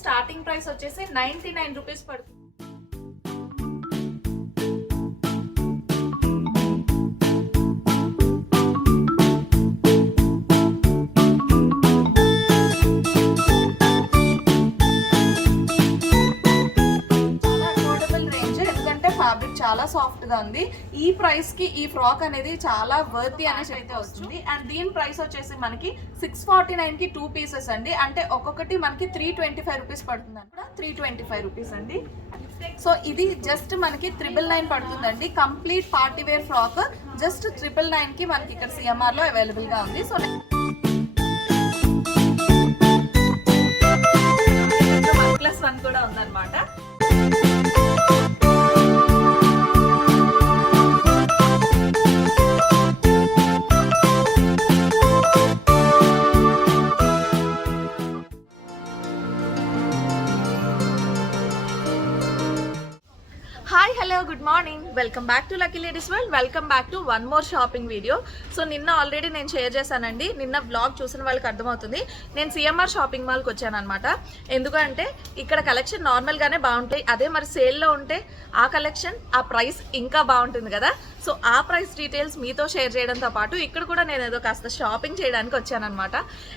Starting price వచ్చేసి 99 rupees పడుతుంది. చాలా సాఫ్ట్ గా ఉంది. ఈ ప్రైస్ కి ఈ ఫ్రాక్ అనేది చాలా వర్తీ అనేసి అయితే వస్తుంది. అండ్ దీని ప్రైస్ వచ్చేసి మనకి 649 కి 2 పీసెస్ అండి. అంటే ఒక్కొక్కటి మనకి 325 రూపీస్ పడుతుంది అనమాట. 325 రూపీస్ అండి. సో ఇది జస్ట్ మనకి 999 పడుతుందండి. Complete party wear frock just 999 కి మనకి ఇక్కడ సిఎంఆర్ లో అవైలబుల్ గా ఉంది. సో +1 కూడా ఉందన్నమాట. Hi hello good morning, welcome back to lucky ladies world. Welcome back to one more shopping video. So నిన్న ఆల్రెడీ నేను షేర్ చేశానండి. నిన్న బ్లాగ్ చూసిన వాళ్ళకి అర్థమవుతుంది నేను సిఎంఆర్ షాపింగ్ మాల్కి వచ్చాను అనమాట. ఎందుకంటే ఇక్కడ కలెక్షన్ నార్మల్గానే బాగుంటాయి. అదే మరి సేల్లో ఉంటే ఆ కలెక్షన్ ఆ ప్రైస్ ఇంకా బాగుంటుంది కదా. సో ఆ ప్రైస్ డీటెయిల్స్ మీతో షేర్ చేయడంతో పాటు ఇక్కడ కూడా నేను ఏదో కాస్త షాపింగ్ చేయడానికి వచ్చానమాట.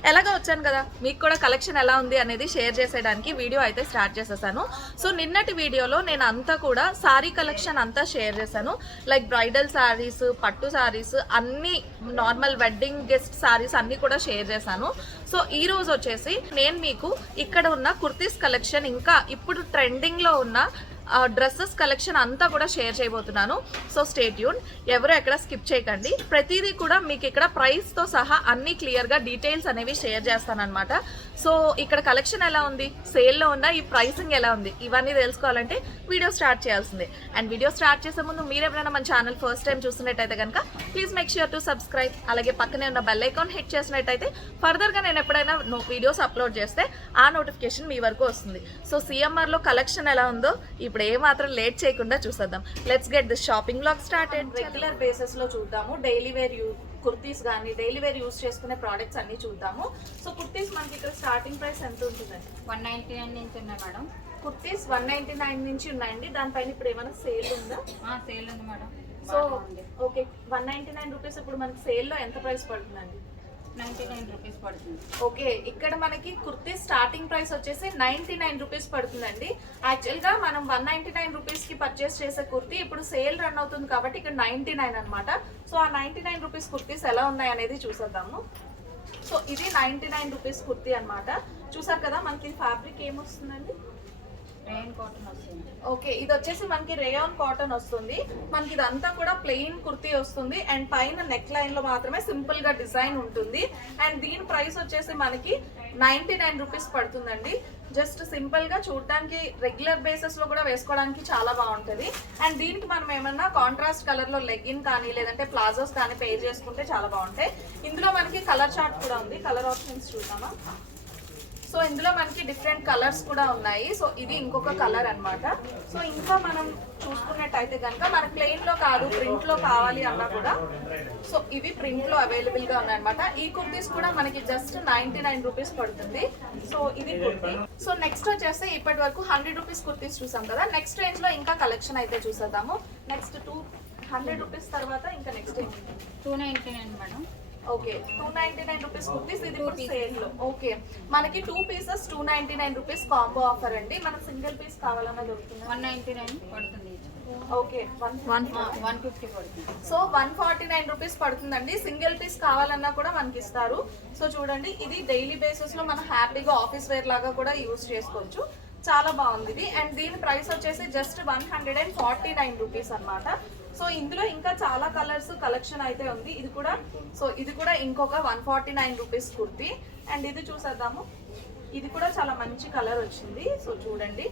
ఎలాగో వచ్చాను కదా, మీకు కూడా కలెక్షన్ ఎలా ఉంది అనేది షేర్ చేసేయడానికి వీడియో అయితే స్టార్ట్ చేసేసాను. సో నిన్నటి వీడియోలో నేను అంతా కూడా సారీ కలెక్షన్ అంతా షేర్ చేశాను. లైక్ బ్రైడల్ శారీస్, పట్టు శారీస్, అన్ని నార్మల్ వెడ్డింగ్ గెస్ట్ శారీస్ అన్ని కూడా షేర్ చేశాను. సో ఈ రోజు వచ్చేసి నేను మీకు ఇక్కడ ఉన్న కుర్తీస్ కలెక్షన్, ఇంకా ఇప్పుడు ట్రెండింగ్ లో ఉన్న డ్రెస్సెస్ కలెక్షన్ అంతా కూడా షేర్ చేయబోతున్నాను. సో స్టే ట్యూన్, ఎవరు ఎక్కడ స్కిప్ చేయకండి. ప్రతిదీ కూడా మీకు ఇక్కడ ప్రైస్తో సహా అన్ని క్లియర్గా డీటెయిల్స్ అనేవి షేర్ చేస్తానన్నమాట. సో ఇక్కడ కలెక్షన్ ఎలా ఉంది, సేల్లో ఉన్న ఈ ప్రైసింగ్ ఎలా ఉంది, ఇవన్నీ తెలుసుకోవాలంటే వీడియో స్టార్ట్ చేయాల్సిందే. అండ్ వీడియో స్టార్ట్ చేసే ముందు మీరు ఎవరైనా మన ఛానల్ ఫస్ట్ టైం చూసినట్టయితే కనుక please make sure to subscribe. అలాగే పక్కనే ఉన్న బెల్ ఐకాన్ హిట్ చేసినట్టయితే ఫర్దర్గా నేను ఎప్పుడైనా వీడియోస్ అప్లోడ్ చేస్తే ఆ నోటిఫికేషన్ మీ వరకు వస్తుంది. సో సిఎంఆర్లో కలెక్షన్ ఎలా ఉందో ఇప్పుడు ఏమాత్రం లేట్ చేయకుండా చూసేద్దాం. Let's get this shopping blog started. Regular basis లో చూద్దాము. డైలీ వేర్ కుర్తీస్ కానీ డైలీ వేర్ యూస్ చేసుకునే ప్రోడక్ట్స్ అన్ని చూద్దాము. సో కుర్తీస్ మనకి ఇక్కడ స్టార్టింగ్ ప్రైస్ ఎంత ఉంటుందండి? 199 నుంచి ఉన్నాయి మేడం. కుర్తీస్ 199 నుంచి ఉన్నాయండి. దానిపైన ఇప్పుడు ఏమైనా సేల్ ఉందా? సేల్ ఉంది మేడం. సో ఓకే, 199 రూపీస్ ఇప్పుడు మనకి సేల్లో ఎంత ప్రైస్ పడుతుందండి? 99 రూపీస్ పడుతుంది. ఓకే, ఇక్కడ మనకి కుర్తీ స్టార్టింగ్ ప్రైస్ వచ్చేసి 99 రూపీస్ పడుతుందండి. యాక్చువల్ గా మనం 199 రూపీస్ కి పర్చేస్ చేసే కుర్తీ ఇప్పుడు సేల్ రన్ అవుతుంది కాబట్టి ఇక్కడ 99 అనమాట. సో ఆ 99 రూపీస్ కుర్తీస్ ఎలా ఉన్నాయి అనేది చూసేద్దాము. సో ఇది 99 రూపీస్ కుర్తీ అనమాట. చూసారు కదా, మనకి ఫ్యాబ్రిక్ ఏమొస్తుందండి? రేయన్ కాటన్ వస్తుంది. ఓకే, ఇది వచ్చేసి మనకి రేయాన్ కాటన్ వస్తుంది. మనకి ఇదంతా కూడా ప్లెయిన్ కుర్తీ వస్తుంది. అండ్ పైన నెక్ లైన్ లో మాత్రమే సింపుల్ గా డిజైన్ ఉంటుంది. అండ్ దీని ప్రైస్ వచ్చేసి మనకి 99 రూపీస్ పడుతుందండి. జస్ట్ సింపుల్ గా చూడటానికి రెగ్యులర్ బేసిస్ లో కూడా వేసుకోవడానికి చాలా బాగుంటుంది. అండ్ దీనికి మనం ఏమన్నా కాంట్రాస్ట్ కలర్ లో లెగ్గిన్ కానీ లేదంటే ప్లాజోస్ కానీ పేర్ చేసుకుంటే చాలా బాగుంటాయి. ఇందులో మనకి కలర్ చార్ట్ కూడా ఉంది. కలర్ ఆప్షన్స్ చూద్దామా? సో ఇందులో మనకి డిఫరెంట్ కలర్స్ కూడా ఉన్నాయి. సో ఇది ఇంకొక కలర్ అన్నమాట. సో ఇంకా మనం చూసుకున్నట్టయితే కనుక మనకి ప్లెయిన్ లో కాదు, ప్రింట్ లో కావాలి అన్నా కూడా సో ఇవి ప్రింట్ లో అవైలబుల్ గా ఉన్నాయన్నమాట. ఈ కుర్తీస్ కూడా మనకి జస్ట్ 99 రూపీస్ పడుతుంది. సో ఇది కుర్తీ. సో నెక్స్ట్ వచ్చేసి ఇప్పటి వరకు 100 రూపీస్ కుర్తీస్ చూసాం కదా. నెక్స్ట్ రేంజ్ లో ఇంకా కలెక్షన్ అయితే చూసేద్దాము. నెక్స్ట్ 200 రూపీస్ తర్వాత ఇంకా నెక్స్ట్ ఏంటి? 299 మేడం. Okay, 299 rupees kurtis. ఇది ఇప్పుడు సేల్ లో. ఓకే, మనకి 2 పీసెస్ 299 రూపీస్ కాంబో ఆఫర్ అండి. మనకు సింగిల్ పీస్ కావాలన్నా దొరుకుతుంది. 199 పడుతుంది. ఓకే, 150 పడుతుంది. సో 149 రూపీస్ పడుతుందండి. సింగిల్ పీస్ కావాలన్నా కూడా మనకి ఇస్తారు. సో చూడండి, ఇది డైలీ బేసిస్ లో మనం హ్యాపీగా ఆఫీస్ వేర్ లాగా కూడా యూజ్ చేసుకోవచ్చు. చాలా బాగుంది ఇది. అండ్ దీని ప్రైస్ వచ్చేసి జస్ట్ 149 రూపీస్ అనమాట. సో ఇందులో ఇంకా చాలా కలర్స్ కలెక్షన్ అయితే ఉంది. ఇది కూడా ఇంకొక 149 రూపీస్ కుర్తీ. అండ్ ఇది చూసేద్దాము. ఇది కూడా చాలా మంచి కలర్ వచ్చింది. సో చూడండి,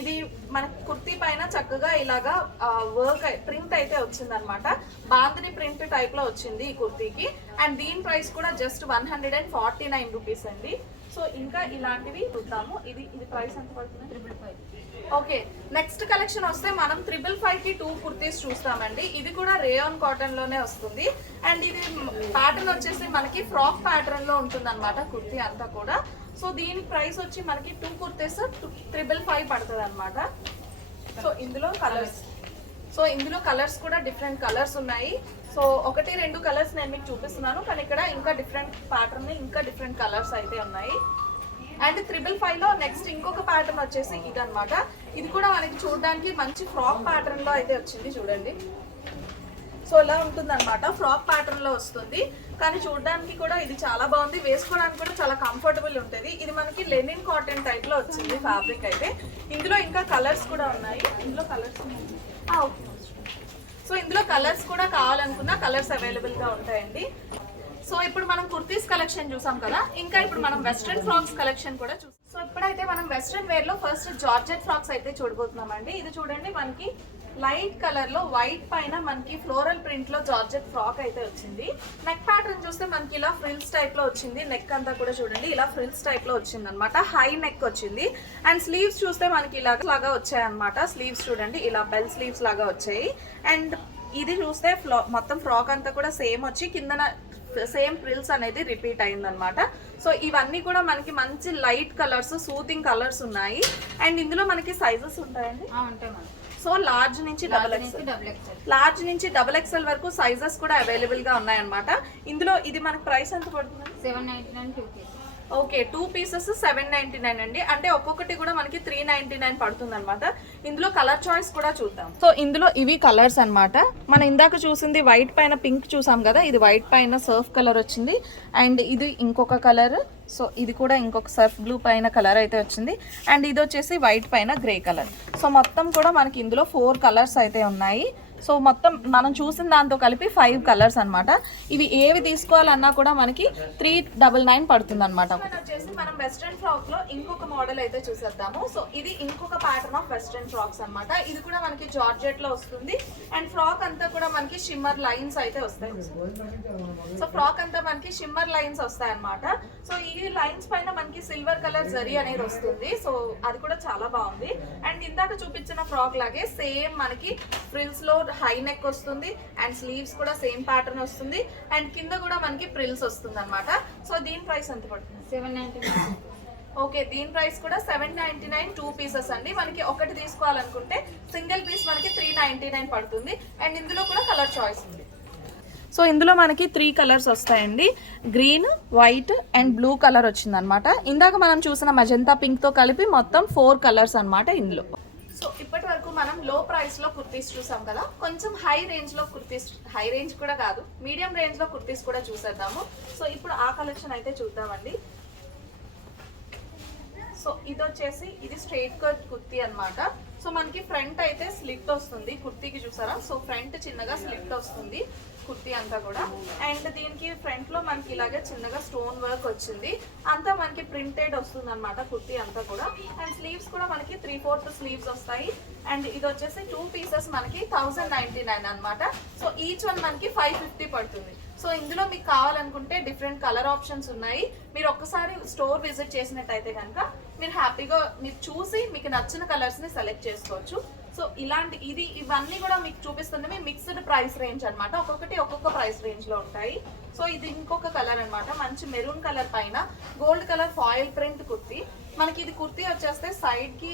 ఇది మన కుర్తీ పైన చక్కగా ఇలాగా వర్క్ ప్రింట్ అయితే వచ్చింది అనమాట. బాందిని ప్రింట్ టైప్ లో వచ్చింది ఈ కుర్తీకి. అండ్ దీని ప్రైస్ కూడా జస్ట్ 149 రూపీస్ అండి. సో ఇంకా ఇలాంటివి చూద్దాము. ఇది ప్రైస్ ఎంత పడుతుంది? 555. ఓకే, నెక్స్ట్ కలెక్షన్ వస్తే మనం 555 కి 2 కుర్తీస్ చూస్తామండి. ఇది కూడా రేయాన్ కాటన్ లోనే వస్తుంది. అండ్ ఇది ప్యాటర్న్ వచ్చేసి మనకి ఫ్రాక్ ప్యాటర్న్ లో ఉంటుంది అనమాట కుర్తీ అంతా కూడా. సో దీని ప్రైస్ వచ్చి మనకి 2 కుర్తీస్ 555 పడుతుంది అనమాట. సో ఇందులో కలర్స్ కూడా డిఫరెంట్ కలర్స్ ఉన్నాయి. సో 1-2 కలర్స్ నేను మీకు చూపిస్తున్నాను, కానీ ఇక్కడ ఇంకా డిఫరెంట్ ప్యాటర్న్ ఇంకా డిఫరెంట్ కలర్స్ అయితే ఉన్నాయి. అండ్ 555లో నెక్స్ట్ ఇంకొక ప్యాటర్న్ వచ్చేసి ఇది అనమాట. ఇది కూడా మనకి చూడడానికి మంచి ఫ్రాక్ ప్యాటర్న్ లో అయితే వచ్చింది చూడండి. సో ఇలా ఉంటుంది అనమాట, ఫ్రాక్ ప్యాటర్న్ లో వస్తుంది, కానీ చూడడానికి కూడా ఇది చాలా బాగుంది, వేసుకోవడానికి కూడా చాలా కంఫర్టబుల్ ఉంటుంది. ఇది మనకి లెనిన్ కాటన్ టైప్ లో వచ్చింది ఫ్యాబ్రిక్ అయితే. ఇందులో ఇంకా కలర్స్ కూడా ఉన్నాయి. ఇందులో కలర్స్ ఓకే. సో ఇందులో కలర్స్ కూడా కావాలనుకున్న కలర్స్ అవైలబుల్ గా ఉంటాయండి. సో ఇప్పుడు మనం కుర్తీస్ కలెక్షన్ చూసాం కదా, ఇంకా ఇప్పుడు మనం వెస్ట్రన్ ఫ్రాక్స్ కలెక్షన్ కూడా చూసాం. సో ఇప్పుడైతే మనం వెస్ట్రన్ వేర్ లో ఫస్ట్ జార్జెట్ ఫ్రాక్స్ అయితే చూడబోతున్నామండి. ఇది చూడండి, మనకి లైట్ కలర్ లో వైట్ పైన మనకి ఫ్లోరల్ ప్రింట్ లో జార్జెట్ ఫ్రాక్ అయితే వచ్చింది. నెక్ ప్యాటర్న్ చూస్తే మనకి ఇలా ఫ్రిల్స్ టైప్ లో వచ్చింది. నెక్ అంతా కూడా చూడండి ఇలా ఫ్రిల్స్ టైప్ లో వచ్చింది అనమాట, హై నెక్ వచ్చింది. అండ్ స్లీవ్స్ చూస్తే మనకి ఇలాగా వచ్చాయి అనమాట. స్లీవ్స్ చూడండి ఇలా బెల్ స్లీవ్స్ లాగా వచ్చాయి. అండ్ ఇది చూస్తే మొత్తం ఫ్రాక్ అంతా కూడా సేమ్ వచ్చి కిందన సేమ్ ప్రిల్స్ అనేది రిపీట్ అయిందనమాట. సో ఇవన్నీ కూడా మనకి మంచి లైట్ కలర్స్, సూతింగ్ కలర్స్ ఉన్నాయి. అండ్ ఇందులో మనకి సైజెస్ ఉంటాయండి. సో లార్జ్ నుంచి డబుల్ ఎక్స్ఎల్ వరకు సైజెస్ కూడా అవైలబుల్ గా ఉన్నాయన్నమాట. ఇందులో ఇది మనకి ప్రైస్ ఎంత పడుతుంది? 799 ఓకే, 2 పీసెస్ 799 అండి. అంటే ఒక్కొక్కటి కూడా మనకి 399 పడుతుంది అనమాట. ఇందులో కలర్ చాయిస్ కూడా చూద్దాం. సో ఇందులో ఇవి కలర్స్ అన్నమాట. మనం ఇందాక చూసింది వైట్ పైన పింక్ చూసాం కదా, ఇది వైట్ పైన సర్ఫ్ కలర్ వచ్చింది. అండ్ ఇది ఇంకొక కలర్. సో ఇది కూడా ఇంకొక సర్ఫ్ బ్లూ పైన కలర్ అయితే వచ్చింది. అండ్ ఇది వచ్చేసి వైట్ పైన గ్రే కలర్. సో మొత్తం కూడా మనకి ఇందులో 4 కలర్స్ అయితే ఉన్నాయి. సో మొత్తం మనం చూసిన దాంతో కలిపి 5 కలర్స్ అనమాట. ఇవి ఏవి తీసుకోవాలన్నా కూడా మనకి 399 పడుతుంది అనమాట. వచ్చేసి మనం వెస్ట్రన్ ఫ్రాక్ లో ఇంకొక మోడల్ అయితే చూసేద్దాము. సో ఇది ఇంకొక ప్యాటర్న్ ఆఫ్ వెస్ట్రన్ ఫ్రాక్స్ అనమాట. ఇది కూడా మనకి జార్జెట్ లో వస్తుంది. అండ్ ఫ్రాక్ అంతా కూడా మనకి షిమ్మర్ లైన్స్ అయితే వస్తాయి. సో ఫ్రాక్ అంతా మనకి షిమ్మర్ లైన్స్ వస్తాయి అనమాట. సో ఈ లైన్స్ పైన మనకి సిల్వర్ కలర్ జరీ అనేది వస్తుంది. సో అది కూడా చాలా బాగుంది. అండ్ ఇందాక చూపించిన ఫ్రాక్ లాగే సేమ్ మనకి ఫ్రిల్స్ లో హై నెక్ వస్తుంది. అండ్ స్లీవ్స్ కూడా సేమ్ ప్యాటర్న్ వస్తుంది. అండ్ కింద కూడా మనకి ప్రిల్స్ వస్తుంది అనమాట. సో దీని ప్రైస్ ఎంత పడుతుంది? 799. ఓకే, దీని ప్రైస్ కూడా 799, 2 పీసెస్ అండి. మనకి ఒకటి తీసుకోవాలనుకుంటే సింగిల్ పీస్ మనకి 399 పడుతుంది. అండ్ ఇందులో కూడా కలర్ చాయిస్ ఉంది. సో ఇందులో మనకి 3 కలర్స్ వస్తాయండి. Green, white and blue colour వచ్చింది అనమాట. ఇందాక మనం చూసిన మజంతా పింక్ తో కలిపి మొత్తం 4 కలర్స్ అనమాట ఇందులో. సో ఇప్పటి వరకు మనం లో ప్రైస్ లో కుర్తీస్ చూసాం కదా, కొంచెం హై రేంజ్ లో కుర్తీస్, హై రేంజ్ కూడా కాదు మీడియం రేంజ్ లో కుర్తీస్ కూడా చూసేద్దాము. సో ఇప్పుడు ఆ కలెక్షన్ అయితే చూద్దామండి. సో ఇది వచ్చేసి ఇది స్ట్రైట్ కట్ కుర్తీ అన్నమాట. సో మనకి ఫ్రంట్ అయితే స్లిట్ వస్తుంది కుర్తీకి, చూసారా? సో ఫ్రంట్ చిన్నగా స్లిట్ వస్తుంది కుర్తీ అంతా కూడా. అండ్ దీనికి ఫ్రంట్ లో మనకి ఇలాగే చిన్నగా స్టోన్ వర్క్ వచ్చింది. అంతా మనకి ప్రింటెడ్ వస్తుంది అనమాట కుర్తీ అంతా కూడా. అండ్ స్లీవ్స్ కూడా మనకి 3/4 స్లీవ్స్ వస్తాయి. అండ్ ఇది వచ్చేసి 2 పీసెస్ మనకి 1099 అనమాట. సో ఈచ్ వన్ మనకి 550 పడుతుంది. సో ఇందులో మీకు కావాలనుకుంటే డిఫరెంట్ కలర్ ఆప్షన్స్ ఉన్నాయి. మీరు ఒక్కసారి స్టోర్ విజిట్ చేసినట్టయితే కనుక మీరు హ్యాపీగా మీరు చూసి మీకు నచ్చిన కలర్స్ ని సెలెక్ట్ చేసుకోవచ్చు. సో ఇలాంటి ఇవన్నీ కూడా మీకు చూపిస్తుంది మీ మిక్స్డ్ ప్రైస్ రేంజ్ అనమాట. ఒక్కొక్కటి ఒక్కొక్క ప్రైస్ రేంజ్ లో ఉంటాయి. సో ఇది ఇంకొక కలర్ అనమాట, మంచి మెరూన్ కలర్ పైన gold colour foil print kurti. మనకి ఇది కుర్తీ వచ్చేస్తే సైడ్ కి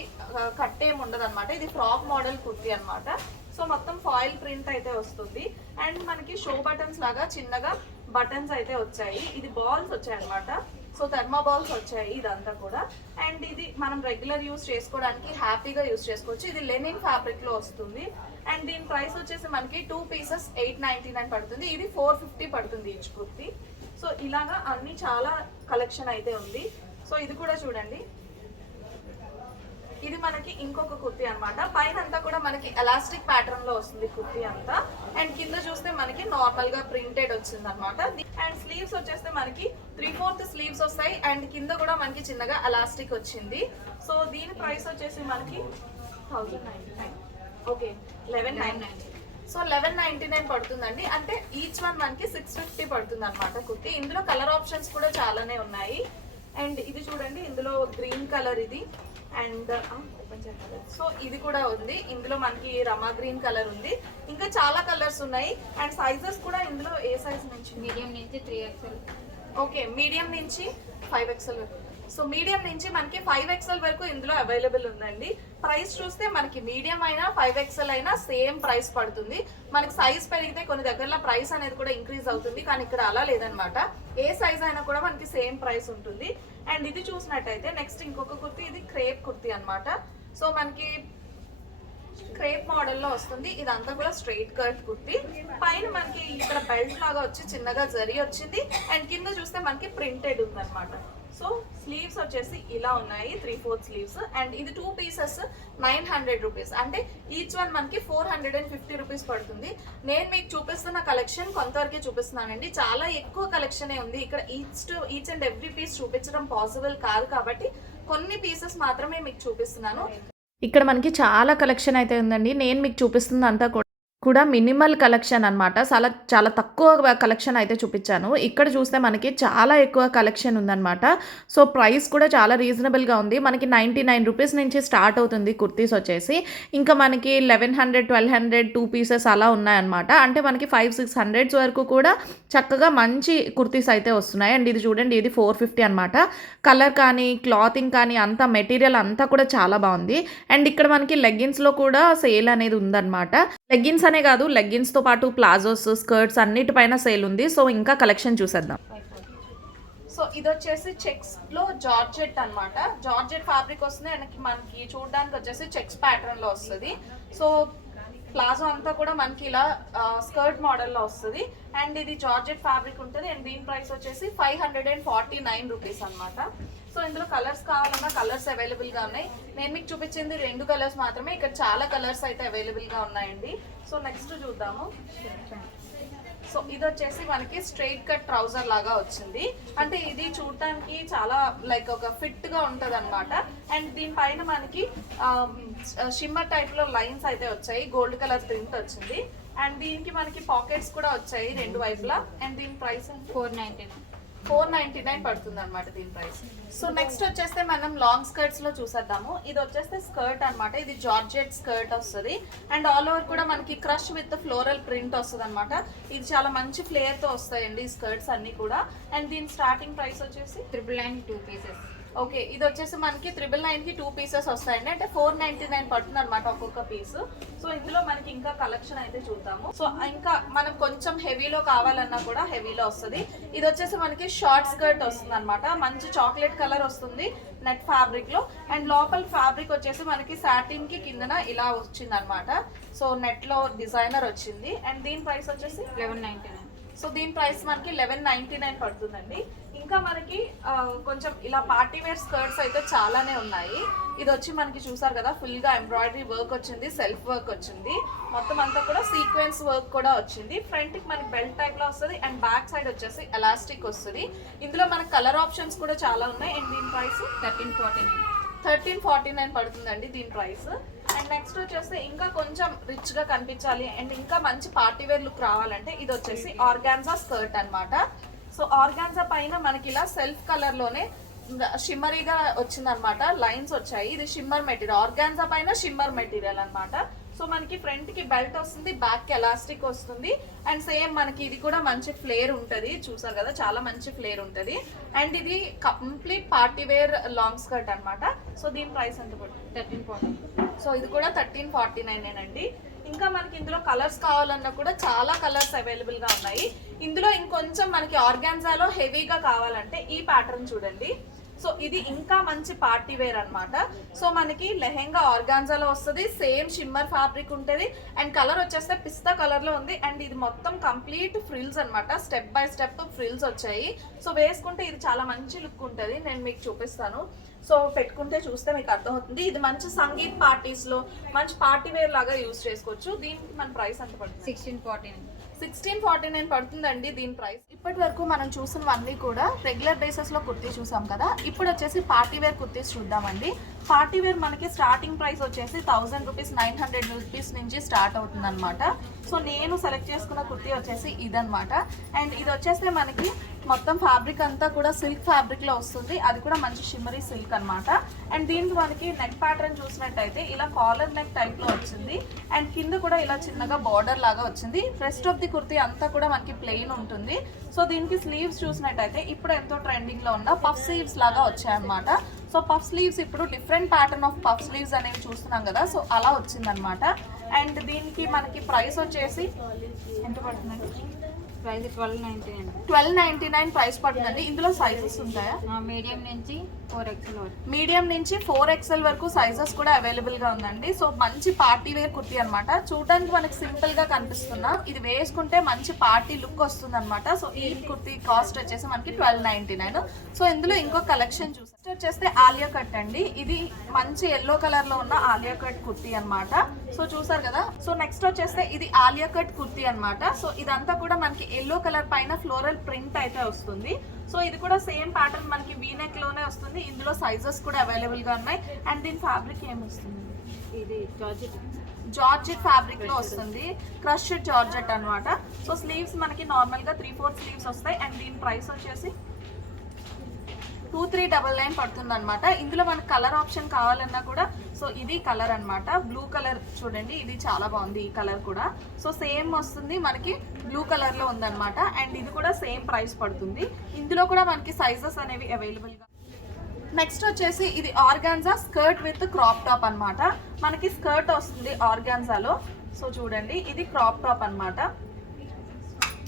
కట్ ఏమి ఉండదు అనమాట. ఇది ఫ్రాక్ మోడల్ కుర్తీ అనమాట. సో మొత్తం ఫాయిల్ ప్రింట్ అయితే వస్తుంది. అండ్ మనకి షో బటన్స్ లాగా చిన్నగా బటన్స్ అయితే వచ్చాయి. ఇది బాల్స్ వచ్చాయి అనమాట. సో థర్మా బాల్స్ వచ్చాయి ఇదంతా కూడా. అండ్ ఇది మనం రెగ్యులర్ యూస్ చేసుకోవడానికి హ్యాపీగా యూస్ చేసుకోవచ్చు. ఇది లెనిన్ ఫ్యాబ్రిక్ లో వస్తుంది. అండ్ దీని ప్రైస్ వచ్చేసి మనకి 2 పీసెస్ 899 పడుతుంది. ఇది 450 పడుతుంది ఈచ్ కుర్తి. సో ఇలాగా అన్ని చాలా కలెక్షన్ అయితే ఉంది. సో ఇది కూడా చూడండి, ఇది మనకి ఇంకొక కుర్తీ అనమాట. పైన అంతా కూడా మనకి ఎలాస్టిక్ ప్యాటర్న్ లో వస్తుంది కుర్తీ అంతా. అండ్ కింద చూస్తే మనకి నార్మల్ గా ప్రింటెడ్ వచ్చింది అనమాట. అండ్ స్లీవ్స్ వచ్చేస్తే మనకి 3/4 స్లీవ్స్ వస్తాయి. అండ్ కింద కూడా మనకి చిన్నగా ఎలాస్టిక్ వచ్చింది. సో దీని ప్రైస్ వచ్చేసి మనకి 1099. ఓకే, 1199. సో 1199 పడుతుందండి. అంటే ఈచ్ వన్ మనకి 650 పడుతుంది అనమాట కుర్తీ. ఇందులో కలర్ ఆప్షన్స్ కూడా చాలానే ఉన్నాయి. అండ్ ఇది చూడండి, ఇందులో గ్రీన్ కలర్ ఇది. అండ్ సో ఇది కూడా ఉంది. ఇందులో మనకి రమా గ్రీన్ కలర్ ఉంది. ఇంకా చాలా కలర్స్ ఉన్నాయి. అండ్ సైజెస్ కూడా ఇందులో ఏ సైజ్ నుంచి? మీడియం నుంచి 3XL. ఓకే, మీడియం నుంచి 5XL. సో మీడియం నుంచి మనకి 5XL వరకు ఇందులో అవైలబుల్ ఉందండి. ప్రైస్ చూస్తే మనకి మీడియం అయినా 5XL అయినా సేమ్ ప్రైస్ పడుతుంది. మనకి సైజ్ పెరిగితే కొన్ని దగ్గరలో ప్రైస్ అనేది కూడా ఇంక్రీజ్ అవుతుంది, కానీ ఇక్కడ అలా లేదనమాట. ఏ సైజ్ అయినా కూడా మనకి సేమ్ ప్రైస్ ఉంటుంది. అండ్ ఇది చూసినట్టయితే నెక్స్ట్ ఇంకొక కుర్తీ, ఇది క్రేప్ కుర్తీ అనమాట. సో మనకి క్రేప్ మోడల్లో వస్తుంది. ఇదంతా కూడా స్ట్రైట్ కట్ కుర్తీ. పైన మనకి ఇక్కడ బెల్ట్ లాగా వచ్చి చిన్నగా జరీ వచ్చింది. అండ్ కింద చూస్తే మనకి ప్రింటెడ్ ఉందన్నమాట. సో స్లీవ్స్ వచ్చేసి ఇలా ఉన్నాయి, 3/4 స్లీవ్స్. అండ్ ఇది 2 పీసెస్ 900 రూపీస్, అంటే ఈచ్ వన్ మనకి 450 రూపీస్ పడుతుంది. నేను మీకు చూపిస్తున్న కలెక్షన్ కొంతవరకే చూపిస్తున్నానండి, చాలా ఎక్కువ కలెక్షనే ఉంది. ఇక్కడ ఈచ్ అండ్ ఎవ్రీ పీస్ చూపించడం పాసిబుల్ కాదు కాబట్టి కొన్ని పీసెస్ మాత్రమే మీకు చూపిస్తున్నాను. ఇక్కడ మనకి చాలా కలెక్షన్ అయితే ఉందండి. నేను మీకు చూపిస్తుంది అంతా కూడా మినిమల్ కలెక్షన్ అనమాట. చాలా తక్కువ కలెక్షన్ అయితే చూపించాను. ఇక్కడ చూస్తే మనకి చాలా ఎక్కువ కలెక్షన్ ఉందన్నమాట. సో ప్రైస్ కూడా చాలా రీజనబుల్గా ఉంది. మనకి 99 రూపీస్ నుంచి స్టార్ట్ అవుతుంది కుర్తీస్ వచ్చేసి. ఇంకా మనకి 1100, 1200 2 పీసెస్ అలా ఉన్నాయన్నమాట. అంటే మనకి 500-600 వరకు కూడా చక్కగా మంచి కుర్తీస్ అయితే వస్తున్నాయి. అండ్ ఇది చూడండి, ఇది 450 అనమాట. కలర్ కానీ క్లాతింగ్ కానీ అంతా మెటీరియల్ అంతా కూడా చాలా బాగుంది. అండ్ ఇక్కడ మనకి లెగ్గిన్స్లో కూడా సేల్ అనేది ఉందన్నమాట. లెగ్గిన్స్ అనే కాదు, లెగ్గిన్స్తో పాటు ప్లాజోస్, స్కర్ట్స్ అన్నిటిపైన సేల్ ఉంది. సో ఇంకా కలెక్షన్ చూసేద్దాం. సో ఇది వచ్చేసి చెక్స్ లో జార్జెట్ అన్నమాట. జార్జెట్ ఫ్యాబ్రిక్ వస్తుంది. అండ్ మనకి చూడడానికి వచ్చేసి చెక్స్ ప్యాటర్న్ లో వస్తుంది. సో ప్లాజో అంతా కూడా మనకి ఇలా స్కర్ట్ మోడల్లో వస్తుంది. అండ్ ఇది జార్జెట్ ఫ్యాబ్రిక్ ఉంటుంది. అండ్ దీని ప్రైస్ వచ్చేసి 549 రూపీస్ అనమాట. సో ఇందులో కలర్స్ కావాలన్నా కలర్స్ అవైలబుల్గా ఉన్నాయి. నేను మీకు చూపించింది 2 కలర్స్ మాత్రమే, ఇక్కడ చాలా కలర్స్ అయితే అవైలబుల్గా ఉన్నాయండి. సో నెక్స్ట్ చూద్దాము. సో ఇది వచ్చేసి మనకి స్ట్రైట్ కట్ ట్రౌజర్ లాగా వచ్చింది. అంటే ఇది చూడటానికి చాలా లైక్ ఒక ఫిట్ గా ఉంటది అనమాట. అండ్ దీనిపైన మనకి షిమ్మర్ టైప్ లో లైన్స్ అయితే వచ్చాయి, గోల్డ్ కలర్ ప్రింట్ వచ్చింది. అండ్ దీనికి మనకి పాకెట్స్ కూడా వచ్చాయి 2 వైపులా. అండ్ దీని ప్రైస్ 499 పడుతుంది అనమాట దీని ప్రైస్. సో నెక్స్ట్ వచ్చేస్తే మనం లాంగ్ స్కర్ట్స్ లో చూసేద్దాము. ఇది వచ్చేస్తే స్కర్ట్ అనమాట. ఇది జార్జెట్ స్కర్ట్ వస్తుంది. అండ్ ఆల్ ఓవర్ కూడా మనకి క్రష్ విత్ ఫ్లోరల్ ప్రింట్ వస్తుంది అనమాట. ఇది చాలా మంచి ఫ్లేయర్ తో వస్తాయండి ఈ స్కర్ట్స్ అన్ని కూడా. అండ్ దీని స్టార్టింగ్ ప్రైస్ వచ్చేసి 999 2 పీసెస్. ఓకే, ఇది వచ్చేసి మనకి 999కి 2 పీసెస్ వస్తాయండి. అంటే 499 పడుతుంది అనమాట ఒక్కొక్క పీస్. సో ఇందులో మనకి ఇంకా కలెక్షన్ అయితే చూద్దాము. సో ఇంకా మనం కొంచెం హెవీలో కావాలన్నా కూడా హెవీలో వస్తుంది. ఇది వచ్చేసి మనకి షార్ట్ స్కర్ట్ వస్తుంది అనమాట. మంచి చాక్లెట్ కలర్ వస్తుంది నెట్ ఫ్యాబ్రిక్ లో. అండ్ లోపల ఫ్యాబ్రిక్ వచ్చేసి మనకి సాటిన్ కి కిందన ఇలా వచ్చింది అనమాట. సో నెట్ లో డిజైనర్ వచ్చింది. అండ్ దీని ప్రైస్ వచ్చేసి 1199. సో దీని ప్రైస్ మనకి 1199 పడుతుందండి. ఇంకా మనకి కొంచెం ఇలా పార్టీ వేర్ స్కర్ట్స్ అయితే చాలానే ఉన్నాయి. ఇది వచ్చి మనకి చూసారు కదా, ఫుల్ గా ఎంబ్రాయిడరీ వర్క్ వచ్చింది, సెల్ఫ్ వర్క్ వచ్చింది, మొత్తం అంతా కూడా సీక్వెన్స్ వర్క్ కూడా వచ్చింది. ఫ్రంట్ కి మనకి బెల్ట్ టైప్ లో వస్తుంది. అండ్ బ్యాక్ సైడ్ వచ్చేసి ఎలాస్టిక్ వస్తుంది. ఇందులో మనకి కలర్ ఆప్షన్స్ కూడా చాలా ఉన్నాయి. అండ్ దీని ప్రైస్ 1349 పడుతుందండి దీని ప్రైస్. అండ్ నెక్స్ట్ వచ్చేసి ఇంకా కొంచెం రిచ్ గా కనిపించాలి అండ్ ఇంకా మంచి పార్టీ వేర్ లుక్ రావాలంటే ఇది వచ్చేసి ఆర్గాన్జా స్కర్ట్ అన్నమాట. సో ఆర్గాన్జా పైన మనకి ఇలా సెల్ఫ్ కలర్ లోనే షిమ్మరీగా వచ్చిందనమాట, లైన్స్ వచ్చాయి. ఇది షిమ్మర్ మెటీరియల్, ఆర్గాన్జా పైన షిమ్మర్ మెటీరియల్ అన్నమాట. సో మనకి ఫ్రంట్ కి బెల్ట్ వస్తుంది, బ్యాక్ కి ఎలాస్టిక్ వస్తుంది. అండ్ సేమ్ మనకి ఇది కూడా మంచి ఫ్లేర్ ఉంటుంది, చూసారు కదా చాలా మంచి ఫ్లేర్ ఉంటుంది. అండ్ ఇది complete party wear long skirt అన్నమాట. సో దీని ప్రైస్ ఎంత పడుతుంది? 1349. సో ఇది కూడా 1349 అండి. ఇంకా మనకి ఇందులో కలర్స్ కావాలన్నా కూడా చాలా కలర్స్ అవైలబుల్ గా ఉన్నాయి. ఇందులో ఇంకొంచెం మనకి ఆర్గాన్జాలో హెవీగా కావాలంటే ఈ ప్యాటర్న్ చూడండి. సో ఇది ఇంకా మంచి పార్టీ వేర్ అన్నమాట. సో మనకి లెహెంగా ఆర్గాన్జాలో వస్తుంది, సేమ్ షిమ్మర్ ఫ్యాబ్రిక్ ఉంటుంది. అండ్ కలర్ వచ్చేస్తే పిస్తా కలర్ లో ఉంది. అండ్ ఇది మొత్తం కంప్లీట్ ఫ్రిల్స్ అన్నమాట, స్టెప్ బై స్టెప్ ఫ్రిల్స్ వచ్చాయి. సో వేసుకుంటే ఇది చాలా మంచి లుక్ ఉంటుంది, నేను మీకు చూపిస్తాను. సో పెట్టుకుంటే చూస్తే మీకు అర్థమవుతుంది. ఇది మంచి సంగీత్ పార్టీస్ లో మంచి పార్టీ వేర్ లాగా యూజ్ చేసుకోవచ్చు. దీనికి మన ప్రైస్ ఎంత పడుతుంది? 1649 పడుతుందండి దీని ప్రైస్. ఇప్పటి వరకు మనం చూసినవన్నీ కూడా రెగ్యులర్ బేసిస్ లో కుర్తీ చూసాం కదా. ఇప్పుడు వచ్చేసి పార్టీ వేర్ కుర్తీస్ చూద్దామండి. పార్టీ వేర్ మనకి స్టార్టింగ్ ప్రైస్ వచ్చేసి 1000 రూపీస్, 900 రూపీస్ నుంచి స్టార్ట్ అవుతుంది అనమాట. సో నేను సెలెక్ట్ చేసుకున్న కుర్తీ వచ్చేసి ఇదనమాట. అండ్ ఇది వచ్చేస్తే మనకి మొత్తం ఫ్యాబ్రిక్ అంతా కూడా సిల్క్ ఫ్యాబ్రిక్ లో వస్తుంది, అది కూడా మంచి షిమ్మరీ సిల్క్ అన్నమాట. అండ్ దీనికి మనకి నెక్ ప్యాటర్న్ చూసినట్టయితే ఇలా కాలర్ నెక్ టైప్ లో వచ్చింది అండ్ కింద కూడా ఇలా చిన్నగా బార్డర్ లాగా వచ్చింది. రెస్ట్ ఆఫ్ ది కుర్తీ అంతా కూడా మనకి ప్లెయిన్ ఉంటుంది. సో దీనికి స్లీవ్స్ చూసినట్టయితే ఇప్పుడు ఎంతో ట్రెండింగ్ లో ఉన్న పఫ్ స్లీవ్స్ లాగా వచ్చాయన్నమాట. సో పఫ్ స్లీవ్స్ ఇప్పుడు different pattern of puff sleeves అనేవి చూస్తున్నాం కదా, సో అలా వచ్చిందనమాట. అండ్ దీనికి మనకి ప్రైస్ వచ్చేసి ఎంత పడుతుందండి? ప్రైస్ 1290 అండి. 1299 ప్రైస్ పడుతుందండి. ఇందులో సైజెస్ ఉంటాయా? మీడియం నుంచి 4XL వరకు. మీడియం నుంచి 4XL వరకు సైజెస్ కూడా అవైలబుల్ గా ఉందండి. సో మంచి పార్టీ వేర్ కుర్తీ అనమాట. చూడడానికి మనకి సింపుల్ గా కనిపిస్తున్నా, ఇది వేసుకుంటే మంచి పార్టీ లుక్ వస్తుంది అనమాట. సో ఈ కుర్తీ కాస్ట్ వచ్చేసి మనకి 1299. సో ఇందులో ఇంకో కలెక్షన్ చూసి వచ్చేస్తే ఆలియా కట్ అండి. ఇది మంచి ఎల్లో కలర్ లో ఉన్న ఆలియా కట్ కుర్తీ అనమాట. సో చూసారు కదా. సో నెక్స్ట్ వచ్చేస్తే ఇది ఆలియా కట్ కుర్తీ అనమాట. సో ఇదంతా కూడా మనకి ఎల్లో కలర్ పైన ఫ్లోరల్ ప్రింట్ అయితే వస్తుంది. సో ఇది కూడా సేమ్ ప్యాటర్న్ మనకి వీనెక్ లోనే వస్తుంది. ఇందులో సైజెస్ కూడా అవైలబుల్ గా ఉన్నాయి. అండ్ దీని ఫ్యాబ్రిక్ ఏమి వస్తుంది? ఇది జార్జెట్ ఫ్యాబ్రిక్ లో వస్తుంది, క్రష్డ్ జార్జెట్ అన్నమాట. సో స్లీవ్స్ మనకి నార్మల్ గా 3/4 స్లీవ్స్ వస్తాయి. అండ్ దీని ప్రైస్ వచ్చేసి 2399 పడుతుంది అనమాట. ఇందులో మనకు కలర్ ఆప్షన్ కావాలన్నా కూడా సో ఇది కలర్ అన్నమాట. బ్లూ కలర్ చూడండి, ఇది చాలా బాగుంది ఈ కలర్ కూడా. సో సేమ్ వస్తుంది మనకి, బ్లూ కలర్ లో ఉందన్నమాట. అండ్ ఇది కూడా సేమ్ ప్రైస్ పడుతుంది. ఇందులో కూడా మనకి సైజెస్ అనేవి అవైలబుల్ గా. నెక్స్ట్ వచ్చేసి ఇది organza skirt with crop top అన్నమాట. మనకి స్కర్ట్ వస్తుంది ఆర్గాన్జాలో. సో చూడండి, ఇది క్రాప్ టాప్ అన్నమాట.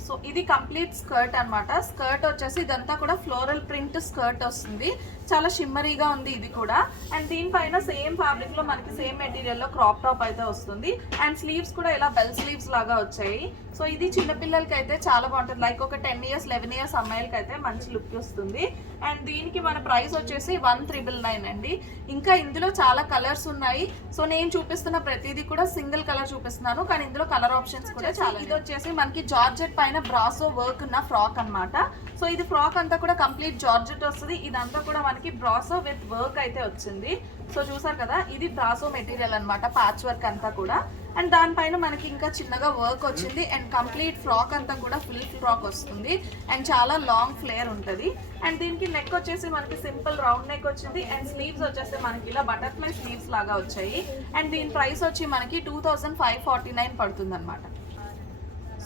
సో ఇది కంప్లీట్ స్కర్ట్ అన్నమాట. స్కర్ట్ వచ్చేసి ఇదంతా కూడా ఫ్లోరల్ ప్రింట్ స్కర్ట్ వస్తుంది, చాలా షిమ్మరీగా ఉంది ఇది కూడా. అండ్ దీనిపైన సేమ్ ఫ్యాబ్రిక్ లో మనకి సేమ్ మెటీరియల్ లో క్రాప్ టాప్ అయితే వస్తుంది. అండ్ స్లీవ్స్ కూడా ఇలా బెల్ స్లీవ్స్ లాగా వచ్చాయి. సో ఇది చిన్నపిల్లలకి అయితే చాలా బాగుంటుంది, లైక్ ఒక 10 years 11 years అమ్మాయిలకి అయితే మంచి లుక్ వస్తుంది. అండ్ దీనికి మన ప్రైస్ వచ్చేసి 1399 అండి. ఇంకా ఇందులో చాలా కలర్స్ ఉన్నాయి. సో నేను చూపిస్తున్న ప్రతిదీ కూడా సింగిల్ కలర్ చూపిస్తున్నాను, కానీ ఇందులో కలర్ ఆప్షన్స్ కూడా చాలా. ఇది వచ్చేసి మనకి జార్జెట్ పైన బ్రాసో వర్క్ ఉన్న ఫ్రాక్ అన్నమాట. సో ఇది ఫ్రాక్ అంతా కూడా కంప్లీట్ జార్జెట్ వస్తుంది. ఇదంతా కూడా మనకి బ్రాసో విత్ వర్క్ అయితే వచ్చింది. సో చూసారు కదా, ఇది బ్రాసో మెటీరియల్ అన్నమాట, ప్యాచ్ వర్క్ అంతా కూడా. అండ్ దానిపైన మనకి ఇంకా చిన్నగా వర్క్ వచ్చింది. అండ్ కంప్లీట్ ఫ్రాక్ అంతా కూడా ఫుల్ ఫ్రాక్ వస్తుంది. అండ్ చాలా లాంగ్ ఫ్లేర్ ఉంటుంది. అండ్ దీనికి నెక్ వచ్చేసి మనకి సింపుల్ రౌండ్ నెక్ వచ్చింది. అండ్ స్లీవ్స్ వచ్చేసి మనకి ఇలా బటర్ఫ్లై స్లీవ్స్ లాగా వచ్చాయి. అండ్ దీని ప్రైస్ వచ్చి మనకి 2549 పడుతుంది అనమాట.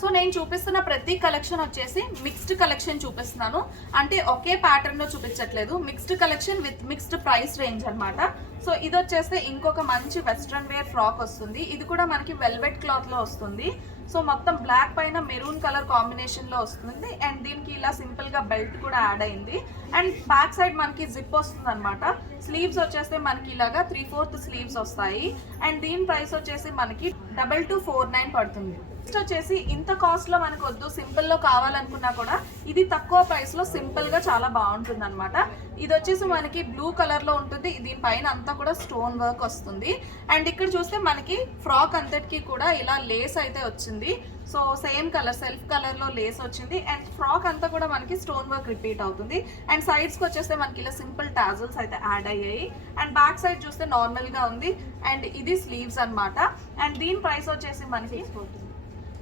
సో నేను చూపిస్తున్న ప్రతి కలెక్షన్ వచ్చేసి మిక్స్డ్ కలెక్షన్ చూపిస్తున్నాను, అంటే ఒకే ప్యాటర్న్ లో చూపించట్లేదు. Mixed collection with mixed price range అన్నమాట. సో ఇది వచ్చేస్తే ఇంకొక మంచి వెస్ట్రన్ వేర్ ఫ్రాక్ వస్తుంది. ఇది కూడా మనకి వెల్వెట్ క్లాత్ లో వస్తుంది. సో మొత్తం బ్లాక్ పైన మెరూన్ కలర్ కాంబినేషన్ లో వస్తుంది. అండ్ దీనికి ఇలా సింపుల్ గా బెల్ట్ కూడా యాడ్ అయింది. అండ్ బ్యాక్ సైడ్ మనకి జిప్ వస్తుంది అనమాట. స్లీవ్స్ వచ్చేస్తే మనకి ఇలాగా 3/4 స్లీవ్స్ వస్తాయి. అండ్ దీని ప్రైస్ వచ్చేసి మనకి 2249 పడుతుంది. నెక్స్ట్ వచ్చేసి ఇంత కాస్ట్ లో మనకు వద్దు, సింపుల్ లో కావాలనుకున్నా కూడా ఇది తక్కువ ప్రైస్ లో సింపుల్ గా చాలా బాగుంటుంది అనమాట. ఇది వచ్చేసి మనకి బ్లూ కలర్ లో ఉంటుంది. దీనిపైన అంతా కూడా స్టోన్ వర్క్ వస్తుంది. అండ్ ఇక్కడ చూస్తే మనకి ఫ్రాక్ అంతటికి కూడా ఇలా లేస్ అయితే వచ్చింది. So same colour, self colour లో లేస్ వచ్చింది. అండ్ ఫ్రాక్ అంతా కూడా మనకి స్టోన్ వర్క్ రిపీట్ అవుతుంది. అండ్ సైడ్స్ కి వచ్చేస్తే మనకి ఇలా సింపుల్ టాజల్స్ అయితే యాడ్ అయ్యాయి. అండ్ బ్యాక్ సైడ్ చూస్తే నార్మల్ గా ఉంది. అండ్ ఇది స్లీవ్స్ అన్నమాట. అండ్ దీని ప్రైస్ వచ్చేసి మనకి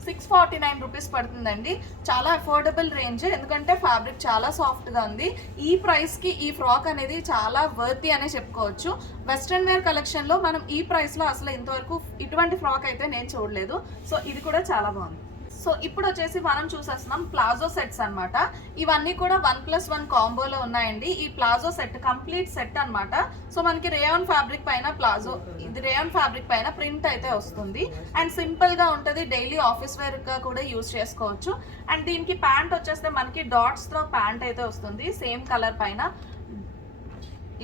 649 రూపీస్ పడుతుందండి. చాలా అఫోర్డబుల్ రేంజ్, ఎందుకంటే ఫ్యాబ్రిక్ చాలా సాఫ్ట్గా ఉంది. ఈ ప్రైస్కి ఈ ఫ్రాక్ అనేది చాలా వర్తీ అనే చెప్పుకోవచ్చు. వెస్ట్రన్ వేర్ కలెక్షన్లో మనం ఈ ప్రైస్లో అసలు ఇంతవరకు ఇటువంటి ఫ్రాక్ అయితే నేను చూడలేదు. సో ఇది కూడా చాలా బాగుంది. సో ఇప్పుడు వచ్చేసి మనం చూసేస్తున్నాం ప్లాజో సెట్స్ అన్నమాట. ఇవన్నీ కూడా 1+1 కాంబోలో ఉన్నాయండి. ఈ ప్లాజో సెట్ కంప్లీట్ సెట్ అన్నమాట. సో మనకి రేయాన్ ఫ్యాబ్రిక్ పైన ప్లాజో, ఇది రేయాన్ ఫ్యాబ్రిక్ పైన ప్రింట్ అయితే వస్తుంది. అండ్ సింపుల్ గా ఉంటుంది, డైలీ ఆఫీస్ వేర్ గా కూడా యూజ్ చేసుకోవచ్చు. అండ్ దీనికి ప్యాంట్ వచ్చేస్తే మనకి డాట్స్ తో ప్యాంట్ అయితే వస్తుంది. సేమ్ కలర్ పైన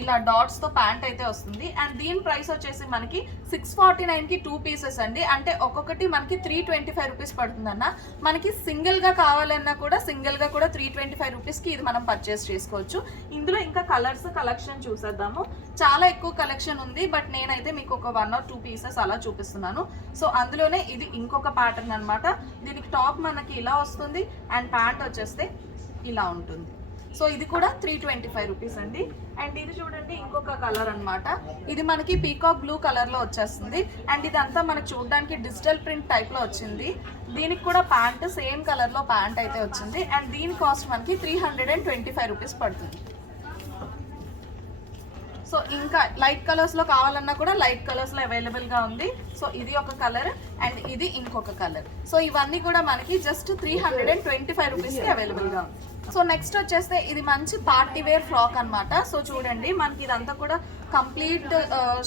ఇలా డాట్స్ తో ప్యాంట్ అయితే వస్తుంది. అండ్ దీని ప్రైస్ వచ్చేసి మనకి 649 కి 2 పీసెస్ అండి. అంటే ఒక్కొక్కటి మనకి 325 రూపీస్ పడుతుందన్న. మనకి సింగిల్ గా కావాలన్నా కూడా సింగిల్ గా కూడా 325 రూపీస్ కి ఇది మనం పర్చేస్ చేసుకోవచ్చు. ఇందులో ఇంకా కలర్స్ కలెక్షన్ చూసేద్దాము. చాలా ఎక్కువ కలెక్షన్ ఉంది, బట్ నేనైతే మీకు ఒక 1 or 2 పీసెస్ అలా చూపిస్తున్నాను. సో అందులోనే ఇది ఇంకొక ప్యాటర్న్ అన్నమాట. దీనికి టాప్ మనకి ఇలా వస్తుంది. అండ్ ప్యాంట్ వచ్చేస్తే ఇలా ఉంటుంది. సో ఇది కూడా 325 రూపీస్ అండి. అండ్ ఇది చూడండి ఇంకొక కలర్ అన్నమాట. ఇది మనకి పీకాక్ బ్లూ కలర్లో వచ్చేస్తుంది. అండ్ ఇదంతా మనకి చూడడానికి డిజిటల్ ప్రింట్ టైప్లో వచ్చింది. దీనికి కూడా ప్యాంట్ సేమ్ కలర్లో ప్యాంట్ అయితే వచ్చింది. అండ్ దీని కాస్ట్ మనకి 325 రూపీస్ పడుతుంది. సో ఇంకా లైట్ కలర్స్లో కావాలన్నా కూడా లైట్ కలర్స్లో అవైలబుల్గా ఉంది. సో ఇది ఒక కలర్ అండ్ ఇది ఇంకొక కలర్. సో ఇవన్నీ కూడా మనకి జస్ట్ 325 రూపీస్కి అవైలబుల్గా ఉంది. సో నెక్స్ట్ వచ్చేస్తే ఇది మంచి పార్టీ వేర్ ఫ్రాక్ అన్నమాట. సో చూడండి మనకి ఇదంతా కూడా కంప్లీట్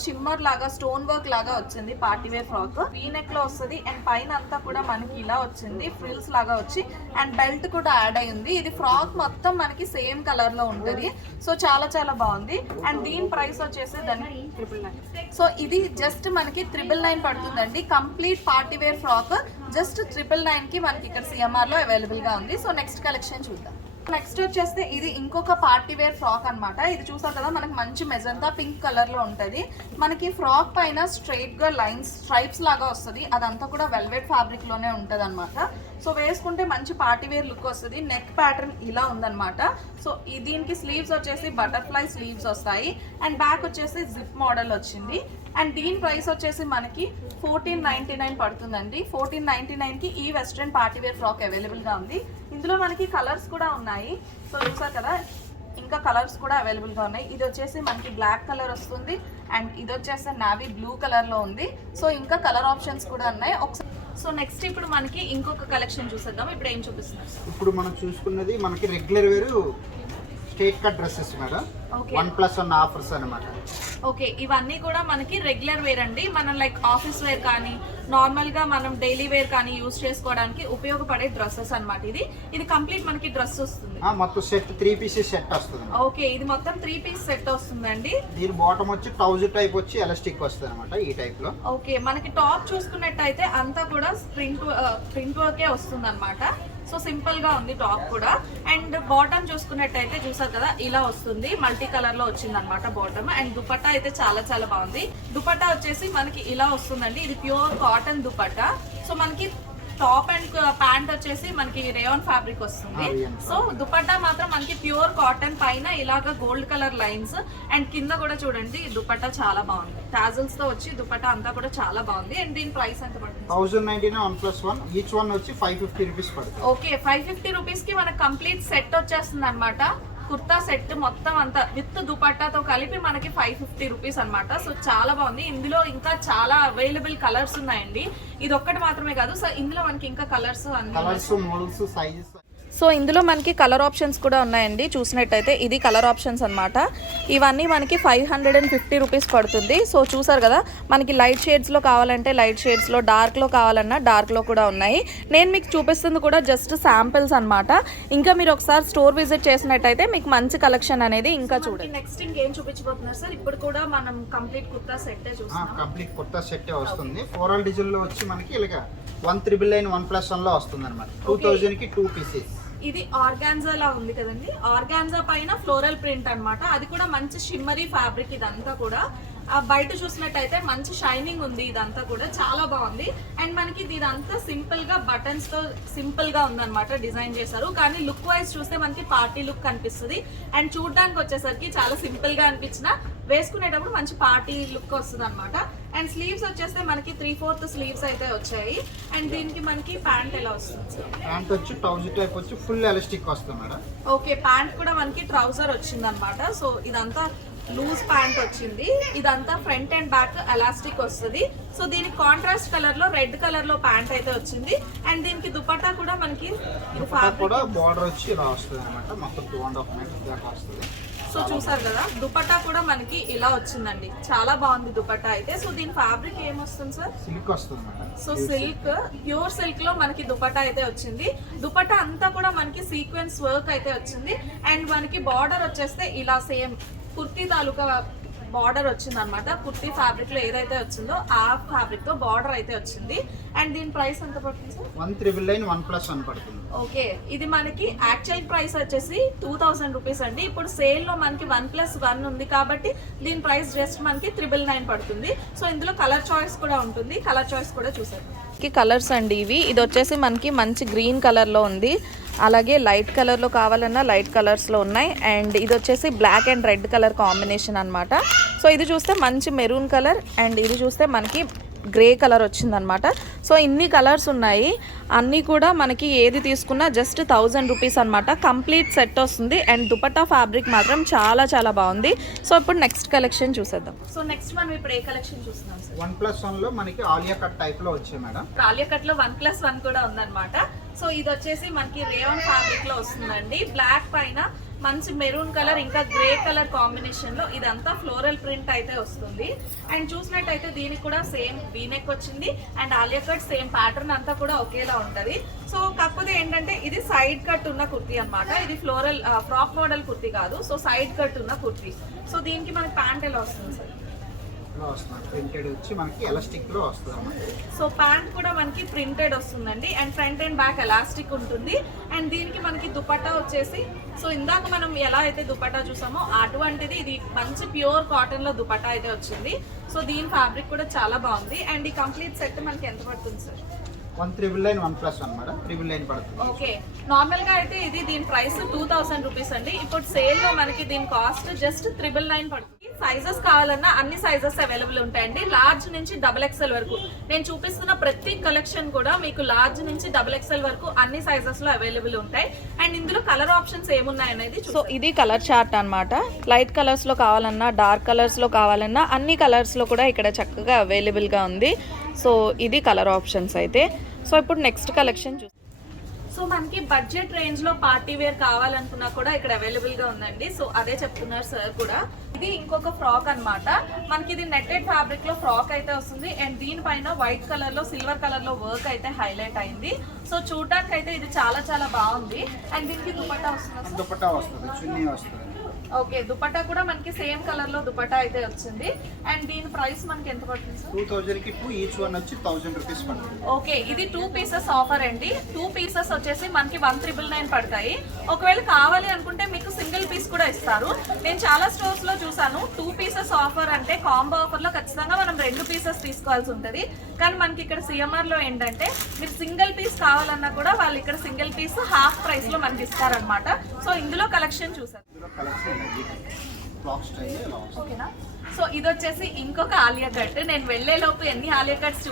షిమ్మర్ లాగా స్టోన్ వర్క్ లాగా వచ్చింది. Party wear frock V neck లో వస్తుంది. అండ్ పైన అంతా కూడా మనకి ఇలా వచ్చింది ఫ్రిల్స్ లాగా వచ్చి అండ్ బెల్ట్ కూడా యాడ్ అయ్యింది. ఇది ఫ్రాక్ మొత్తం మనకి సేమ్ కలర్ లో ఉంటుంది. సో చాలా చాలా బాగుంది. అండ్ దీని ప్రైస్ వచ్చేసి దాన్ని 999. సో ఇది జస్ట్ మనకి 999 పడుతుందండి. Complete party wear frock just 999 కి మనకి ఇక్కడ సిఎంఆర్ లో అవైలబుల్ గా ఉంది. సో నెక్స్ట్ కలెక్షన్ చూద్దాం. నెక్స్ట్ వచ్చేస్తే ఇది ఇంకొక పార్టీ వేర్ ఫ్రాక్ అన్నమాట. ఇది చూసారు కదా మనకి మంచి మెజంతా పింక్ కలర్ లో ఉంటది. మనకి ఫ్రాక్ పైన స్ట్రైట్ గా లైన్స్ స్ట్రైప్స్ లాగా వస్తుంది. అదంతా కూడా వెల్వెట్ ఫ్యాబ్రిక్ లోనే ఉంటది అనమాట. సో వేసుకుంటే మంచి పార్టీ వేర్ లుక్ వస్తుంది. నెక్ ప్యాటర్న్ ఇలా ఉందన్నమాట. సో దీనికి స్లీవ్స్ వచ్చేసి బటర్ఫ్లై స్లీవ్స్ వస్తాయి. అండ్ బ్యాక్ వచ్చేసి జిప్ మోడల్ వచ్చింది. అండ్ దీని ప్రైస్ వచ్చేసి మనకి 1499 పడుతుందండి. 1499 కి ఈ western party wear frock available గా ఉంది. ఇందులో మనకి కలర్స్ కూడా ఉన్నాయి. సో చూసారు కదా ఇంకా కలర్స్ కూడా అవైలబుల్ గా ఉన్నాయి. ఇది వచ్చేసి మనకి బ్లాక్ కలర్ వస్తుంది. అండ్ ఇది వచ్చేసి నావీ బ్లూ కలర్ లో ఉంది. సో ఇంకా కలర్ ఆప్షన్స్ కూడా ఉన్నాయి ఒకసారి. సో నెక్స్ట్ ఇప్పుడు మనకి ఇంకొక కలెక్షన్ చూసేద్దాం. ఇప్పుడు ఏం చూపిస్తున్నారు? ఇప్పుడు మనం చూసుకున్నది మనకి రెగ్యులర్ వేరు straight cut dresses madam. 1+1 offers అన్నమాట. ఓకే ఇవన్నీ కూడా మనకి రెగ్యులర్ వేర్ అండి. మనం లైక్ ఆఫీస్ వేర్ కానీ నార్మల్ గా మనం డైలీ వేర్ కానీ యూజ్ చేసుకోవడానికి ఉపయోగపడే డ్రెస్సెస్ అన్నమాట. ఇది కంప్లీట్ మనకి డ్రెస్ వస్తుంది. మొత్తం సెట్ 3 పీసెస్ సెట్ వస్తుంది. ఓకే ఇది మొత్తం 3 పీస్ సెట్ వస్తుందండి. దీని బాటమ్ వచ్చి ట్రౌజర్ టైప్ వచ్చి ఎలాస్టిక్ వస్తుంది అనమాట ఈ టైప్ లో. ఓకే మనకి టాప్ చూసుకున్నట్టయితే అంతా కూడా ప్రింట్ వర్కే వస్తుంది అనమాట. సో సింపుల్ గా ఉంది టాప్ కూడా. అండ్ బాటమ్ చూసుకున్నట్టయితే చూసారు కదా ఇలా వస్తుంది. మల్టీ కలర్ లో వచ్చింది అనమాట బాటమ్. అండ్ దుపట్టా అయితే చాలా చాలా బాగుంది. దుపట్టా వచ్చేసి మనకి ఇలా వస్తుందండి. ఇది ప్యూర్ కాటన్ దుపట్టా. సో మనకి టాప్ అండ్ ప్యాంట్ వచ్చేసి మనకి రేయాన్ ఫ్యాబ్రిక్ వస్తుంది. సో దుపట్టా మాత్రం మనకి ప్యూర్ కాటన్ పైన ఇలాగా గోల్డ్ కలర్ లైన్స్ అండ్ కింద కూడా చూడండి దుపట్టా చాలా బాగుంది. టాజల్స్ తో వచ్చి దుపట్టా అంతా కూడా చాలా బాగుంది. అండ్ దీని ప్రైస్ ఎంత పడుతుంది? 1099 1+1 ఈచ్ వన్ వచ్చి 550 రూపీస్ పడుతుంది. ఓకే 550 రూపీస్ కి మనకి కంప్లీట్ సెట్ వచ్చేస్తుంది అనమాట. కుర్తా సెట్ మొత్తం అంతా విత్ దుపట్టాతో కలిపి మనకి 550 రూపీస్ అనమాట. సో చాలా బాగుంది. ఇందులో ఇంకా చాలా అవైలబుల్ కలర్స్ ఉన్నాయండి. ఇది ఒక్కటి మాత్రమే కాదు. సో ఇందులో మనకి ఇంకా కలర్స్ మోడల్స్ సైజెస్. సో ఇందులో మనకి కలర్ ఆప్షన్స్ కూడా ఉన్నాయండి. చూసినట్టయితే ఇది కలర్ ఆప్షన్స్ అనమాట. ఇవన్నీ మనకి 550 రూపీస్ పడుతుంది. సో చూసారు కదా మనకి లైట్ షేడ్స్లో కావాలంటే లైట్ షేడ్స్లో, డార్క్లో కావాలన్నా డార్క్లో కూడా ఉన్నాయి. నేను మీకు చూపిస్తుంది కూడా జస్ట్ శాంపిల్స్ అనమాట. ఇంకా మీరు ఒకసారి స్టోర్ విజిట్ చేసినట్టయితే మీకు మంచి కలెక్షన్ అనేది ఇంకా చూడండి. నెక్స్ట్ ఇంకేం చూపించబోతున్నారు సార్? ఇప్పుడు కూడా మనం కంప్లీట్ కుర్తా సెట్ చూస్తాం. కంప్లీట్ కుర్తా సెట్ వస్తుంది. ఫ్లోరల్ డిజైన్ లో వచ్చి మనకి ఇలాగా 1999 1+1 లో వస్తుంది అనమాట. 2000 కి 2 పీసెస్. ఇది ఆర్గాన్జా లా ఉంది కదండి. ఆర్గాన్జా పైన ఫ్లోరల్ ప్రింట్ అన్నమాట. అది కూడా మంచి షిమ్మరీ ఫ్యాబ్రిక్. ఇదంతా కూడా బయట చూసినట్టయితే మంచి షైనింగ్ ఉంది. ఇదంతా కూడా చాలా బాగుంది. అండ్ మనకి ఇదంతా సింపుల్ గా బటన్స్ తో సింపుల్ గా ఉందన్నమాట డిజైన్ చేశారు. కానీ లుక్ వైజ్ చూస్తే మనకి పార్టీ లుక్ కనిపిస్తుంది. అండ్ చూడడానికి వచ్చేసరికి చాలా సింపుల్ గా అనిపించిన వేసుకునేటప్పుడు మంచి పార్టీ లుక్ వస్తుంది అనమాట. అండ్ స్లీవ్స్ వచ్చేస్తే మనకి 3/4 స్లీవ్స్ అయితే వచ్చాయి. అండ్ దీనికి మనకి ప్యాంట్ ఎలా వస్తుంది? ప్యాంట్ వచ్చి ట్రౌజర్ టైప్ వచ్చి ఫుల్ ఎలాస్టిక్ వస్తుంది మేడం. ఓకే ప్యాంట్ కూడా మనకి ట్రౌజర్ వచ్చింది అనమాట. సో ఇదంతా లూజ్ ప్యాంట్ వచ్చింది. ఇదంతా ఫ్రంట్ అండ్ బ్యాక్ ఎలాస్టిక్ వస్తుంది. సో దీనికి కాంట్రాస్ట్ కలర్ లో రెడ్ కలర్ లో ప్యాంట్ అయితే వచ్చింది. అండ్ దీనికి దుపట్టా కూడా మనకి కూడా బార్డర్ వచ్చి ఇలా వస్తుంది అనమాట. మొత్తం 2.5 మీటర్స్ దాకా వస్తుంది. సో చూసారు కదా దుపట్టా కూడా మనకి ఇలా వచ్చిందండి. చాలా బాగుంది దుపట్టా అయితే. సో దీని ఫ్యాబ్రిక్ ఏమొస్తుంది సార్? సిల్క్ వస్తుంది madam. So silk pure silk లో మనకి దుపట్టా అయితే వచ్చింది. దుపట్టా అంతా కూడా మనకి సీక్వెన్స్ వర్క్ అయితే వచ్చింది. అండ్ మనకి బార్డర్ వచ్చేస్తే ఇలా సేమ్ కుర్తీ తాలూకా బార్డర్ వచ్చింది అనమాట. కుర్తీ ఫ్యాబ్రిక్ లో ఏదైతే వచ్చిందో ఆ ఫ్యాబ్రిక్ తో బార్డర్ అయితే వచ్చింది. అండ్ దీని ప్రైస్ ఎంత పడుతుంది సార్? 1999 1+1 పడుతుంది. ఓకే ఇది మనకి యాక్చువల్ ప్రైస్ వచ్చేసి 2000 రూపీస్ అండి. ఇప్పుడు సేల్ లో మనకి 1+1 ఉంది కాబట్టి దీని ప్రైస్ జస్ట్ మనకి 999 పడుతుంది. సో ఇందులో కలర్ చాయిస్ కూడా ఉంటుంది. కలర్ చాయిస్ కూడా చూసారు. కలర్స్ అండి ఇవి. ఇది వచ్చేసి మనకి మంచి గ్రీన్ కలర్లో ఉంది, అలాగే లైట్ కలర్లో కావాలన్నా లైట్ కలర్స్లో ఉన్నాయి. అండ్ ఇది వచ్చేసి black and red colour combination అనమాట. సో ఇది చూస్తే మంచి మెరూన్ కలర్ అండ్ ఇది చూస్తే మనకి గ్రే కలర్ వచ్చిందనమాట. సో ఇన్ని కలర్స్ ఉన్నాయి, అన్నీ కూడా మనకి ఏది తీసుకున్నా జస్ట్ 1000 రూపీస్ అనమాట. కంప్లీట్ సెట్ వస్తుంది అండ్ దుపట్టా ఫ్యాబ్రిక్ మాత్రం చాలా చాలా బాగుంది. సో ఇప్పుడు నెక్స్ట్ కలెక్షన్ చూసేద్దాం. సో నెక్స్ట్ మనం ఇప్పుడు ఏ కలెక్షన్ చూస్తున్నాం సార్? 1+1 లో మనకి ఆలియా కట్ టైప్ లో వచ్చాయి మేడం. ఆలియా కట్ లో 1+1 కూడా ఉందన్నమాట. సో ఇది వచ్చేసి మనకి రేయాన్ ఫ్యాబ్రిక్ లో వస్తుందండి. బ్లాక్ పైన మంచి మెరూన్ కలర్ ఇంకా గ్రే కలర్ కాంబినేషన్ లో ఇదంతా ఫ్లోరల్ ప్రింట్ అయితే వస్తుంది. అండ్ చూసినట్టయితే దీనికి కూడా సేమ్ వీనెక్ వచ్చింది and Alia cut same pattern అంతా కూడా ఒకేలా ఉంటది. సో కాకపోతే ఏంటంటే ఇది సైడ్ కట్ ఉన్న కుర్తీ అన్నమాట. ఇది ఫ్లోరల్ ఫ్రాక్ మోడల్ కుర్తీ కాదు, సో సైడ్ కట్ ఉన్న కుర్తీ. సో దీనికి మనకి ప్యాంట్ ఎలా వస్తుంది సార్? ప్రింటెడ్ వచ్చి మనకి ఎలాస్టిక్ లో వస్తుంది. సో ప్యాంట్ కూడా మనకి ప్రింటెడ్ వస్తుందండి and front and back elastic ఉంటుంది. అండ్ దీనికి మనకి దుపట్టా వచ్చేసి, సో ఇందాక మనం ఎలా అయితే దుపట్టా చూసామో అటువంటిది ఇది మంచి ప్యూర్ కాటన్ లో దుపట్టా అయితే వచ్చింది. సో దీని ఫ్యాబ్రిక్ కూడా చాలా బాగుంది. అండ్ ఈ కంప్లీట్ సెట్ మనకి ఎంత పడుతుంది సార్? 1,999 1+1 మేడం, 999 పడుతుంది. ఓకే, నార్మల్ గా అయితే ఇది దీని ప్రైస్ 2000 రూపీస్ అండి. ఇప్పుడు సేల్ లో మనకి దీని కాస్ట్ జస్ట్ 999 పడుతుంది. సైజెస్ కావాలన్నా అన్ని సైజెస్ అవైలబుల్ ఉంటాయండి, లార్జ్ నుంచి XXL వరకు. నేను చూపిస్తున్న ప్రతి కలెక్షన్ కూడా మీకు లార్జ్ నుంచి XXL వరకు అన్ని సైజెస్ లో అవైలబుల్ ఉంటాయి. అండ్ ఇందులో కలర్ ఆప్షన్స్ ఏమున్నాయనేది, సో ఇది కలర్ చార్ట్ అన్నమాట. లైట్ కలర్స్ లో కావాలన్నా డార్క్ కలర్స్ లో కావాలన్నా అన్ని కలర్స్ లో కూడా ఇక్కడ చక్కగా అవైలబుల్ గా ఉంది. సో ఇది కలర్ ఆప్షన్స్ అయితే. సో ఇప్పుడు నెక్స్ట్ కలెక్షన్ సో మనకి బడ్జెట్ రేంజ్ లో పార్టీ వేర్ కావాలనుకున్నా కూడా ఇక్కడ అవైలబుల్ గా ఉందండి. సో అదే చెప్తున్నారు సార్ కూడా. ఇది ఇంకొక ఫ్రాక్ అన్నమాట. మనకి ఇది నెట్టెడ్ ఫ్యాబ్రిక్ లో ఫ్రాక్ అయితే వస్తుంది అండ్ దీనిపైన వైట్ కలర్ లో సిల్వర్ కలర్ లో వర్క్ అయితే హైలైట్ అయింది. సో చూడడానికి అయితే ఇది చాలా చాలా బాగుంది. అండ్ దీనికి దుపట్టా వస్తుంది, దుపట్టా వస్తుంది, చున్నీ వస్తుంది. ఓకే, దుపట్టా కూడా మనకి సేమ్ కలర్ లో దుపట్టా అయితే వచ్చింది. అండ్ దీని ప్రైస్ మనకి ఎంత పడుతుంది సార్? 2000 కి 2 ఈచ్ వన్ వచ్చి 1000 రూపీస్ పడుతుంది. ఓకే, ఇది 2 పీసెస్ ఆఫర్ అండి. 2 పీసెస్ వచ్చేసి మనకి 1999 పడతాయి. ఒకవేళ కావాలి అనుకుంటే మీకు సింగిల్ పీస్ కూడా ఇస్తారు. నేను చాలా స్టోర్స్ లో చూసాను 2 పీసెస్ ఆఫర్ అంటే కాంబో ఆఫర్ లో ఖచ్చితంగా మనం 2 పీసెస్ తీసుకోవాల్సి ఉంటుంది. కానీ మనకి ఇక్కడ సిఎంఆర్ లో ఏంటంటే మీరు సింగిల్ పీస్ కావాలన్నా కూడా వాళ్ళు ఇక్కడ సింగిల్ పీస్ హాఫ్ ప్రైస్ లో మనకి ఇస్తారనమాట. సో ఇందులో కలెక్షన్ చూసారు. ఓకేనా? సో ఇది వచ్చేసి ఇంకొక ఆలియా కట్. నేను వెళ్లే లోపు ఎన్ని ఆలియా కట్స్